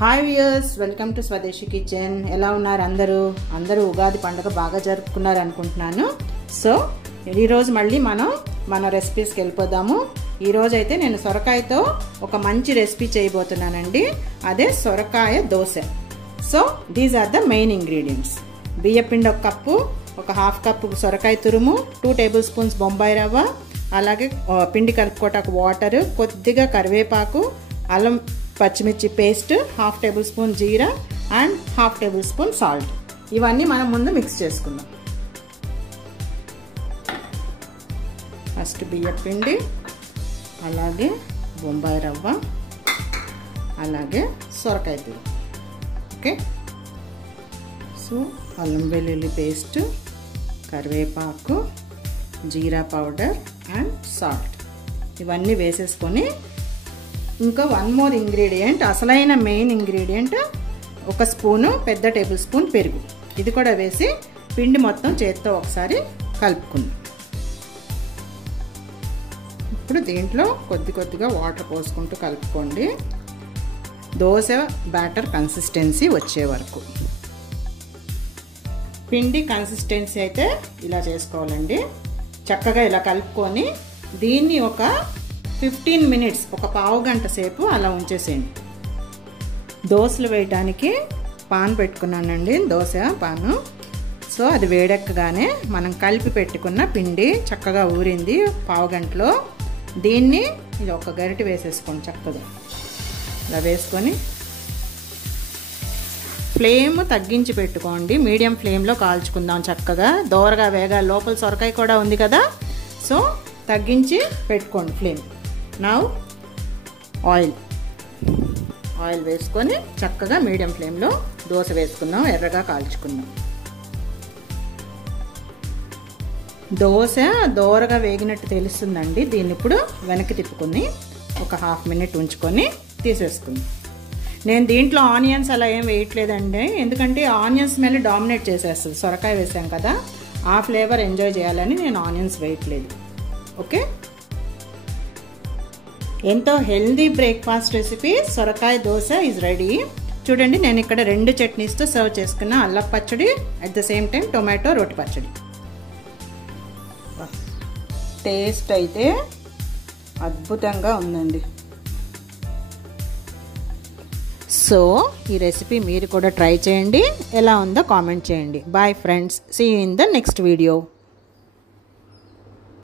Hi viewers, welcome to స్వదేశీ kitchen. ఎలా ఉన్నారు అందరూ ఉగాది పండుగ బాగా జరుపుకున్నారు అనుకుంటున్నాను. సో ఈరోజు మళ్ళీ మన రెసిపీస్కి వెళ్ళిపోదాము. ఈరోజు అయితే నేను సొరకాయతో ఒక మంచి రెసిపీ చేయబోతున్నానండి. అదే సొరకాయ dosa. So these are the main ingredients. బియ్యపిండి ఒక కప్పు, ఒక హాఫ్ కప్పు సొరకాయ తురుము, 2 టేబుల్ స్పూన్స్ బొంబాయి రవ్వ, అలాగే పిండి కలుపుకోవటానికి వాటర్, కొద్దిగా కరివేపాకు, అల్లం పచ్చిమిర్చి paste, half tablespoon jeera and half tablespoon salt. ఇవన్నీ మనం ముందు మిక్స్ చేసుకుందాం. ఫస్ట్ బియ్యపిండి, అలాగే బొంబాయి రవ్వ, అలాగే సొరకాయ తురుము. ఓకే, సో అల్లం వెల్లుల్లి పేస్ట్, కరివేపాకు, జీరా పౌడర్ అండ్ సాల్ట్ ఇవన్నీ వేసేసుకొని, ఇంకా 1 మోర్ ఇంగ్రీడియంట్, అసలైన మెయిన్ ఇంగ్రీడియంట్, ఒక స్పూను పెద్ద టేబుల్ స్పూన్ పెరుగు. ఇది కూడా వేసి పిండి మొత్తం చేత్తో ఒకసారి కలుపుకుందాం. ఇప్పుడు దీంట్లో కొద్దిగా వాటర్ పోసుకుంటూ కలుపుకోండి, దోశ బ్యాటర్ కన్సిస్టెన్సీ వచ్చే వరకు. పిండి కన్సిస్టెన్సీ అయితే ఇలా చేసుకోవాలండి. చక్కగా ఇలా కలుపుకొని దీన్ని ఒక 15 మినిట్స్, ఒక పావు గంట సేపు అలా ఉంచేసేయండి. దోశలు వేయడానికి పాన్ పెట్టుకున్నానండి, దోశ పాను. సో అది వేడెక్కగానే మనం కలిపి పెట్టుకున్న పిండి చక్కగా ఊరింది పావు గంటలో. దీన్ని ఇది ఒక గరిటె వేసేసుకోండి. చక్కగా ఇలా వేసుకొని ఫ్లేమ్ తగ్గించి పెట్టుకోండి, మీడియం ఫ్లేమ్లో కాల్చుకుందాం. చక్కగా దోరగా వేగాలి, లోపల సొరకాయ కూడా ఉంది కదా. సో తగ్గించి పెట్టుకోండి ఫ్లేమ్. నౌ ఆయిల్ వేసుకొని చక్కగా మీడియం ఫ్లేమ్లో దోశ వేసుకుందాం, ఎర్రగా కాల్చుకుందాం. దోశ దోరగా వేగినట్టు తెలుస్తుందండి. దీన్ని ఇప్పుడు వెనక్కి తిప్పుకొని ఒక హాఫ్ మినిట్ ఉంచుకొని తీసేసుకుందాం. నేను దీంట్లో ఆనియన్స్ అలా ఏం వేయట్లేదండి, ఎందుకంటే ఆనియన్స్ స్మెల్ డామినేట్ చేసేస్తుంది. సొరకాయ వేసాం కదా, ఆ ఫ్లేవర్ ఎంజాయ్ చేయాలని నేను ఆనియన్స్ వేయట్లేదు. ఓకే, ఎంతో హెల్దీ బ్రేక్ఫాస్ట్ రెసిపీ సొరకాయ దోశ ఈజ్ రెడీ. చూడండి, నేను ఇక్కడ 2 చట్నీస్తో సర్వ్ చేసుకున్న, అల్లం పచ్చడి, at the same time tomato రోటి పచ్చడి. టేస్ట్ అయితే అద్భుతంగా ఉందండి. సో ఈ రెసిపీ మీరు కూడా ట్రై చేయండి, ఎలా ఉందో కామెంట్ చేయండి. Bye friends, see you in the next video.